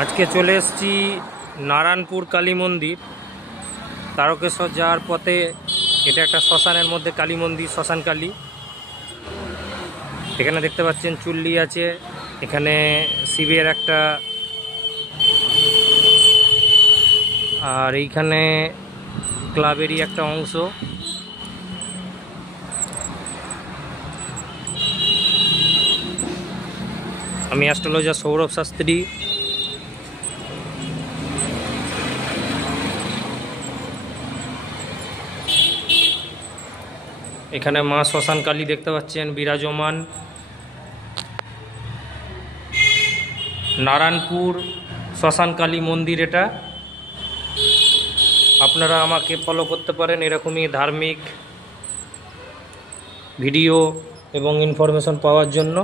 আজকে চলে এসেছি নারায়ণপুর কালী মন্দির। তারকেশ্বর যাওয়ার পথে এটা একটা শ্মশানের মধ্যে কালী মন্দির, শ্মশান কালী। এখানে দেখতে পাচ্ছেন চুল্লি আছে, এখানে শিবের একটা, আর এইখানে ক্লাবেরই একটা অংশ। আমি অ্যাস্ট্রোলজার সৌরভ শাস্ত্রী। এখানে মা শ্মশান কালী দেখতে পাচ্ছেন বিরাজমান। নারায়ণপুর শ্মশান কালী মন্দির এটা। আপনারা আমাকে ফলো করতে পারেন এরকমই ধার্মিক ভিডিও এবং ইনফরমেশন পাওয়ার জন্য।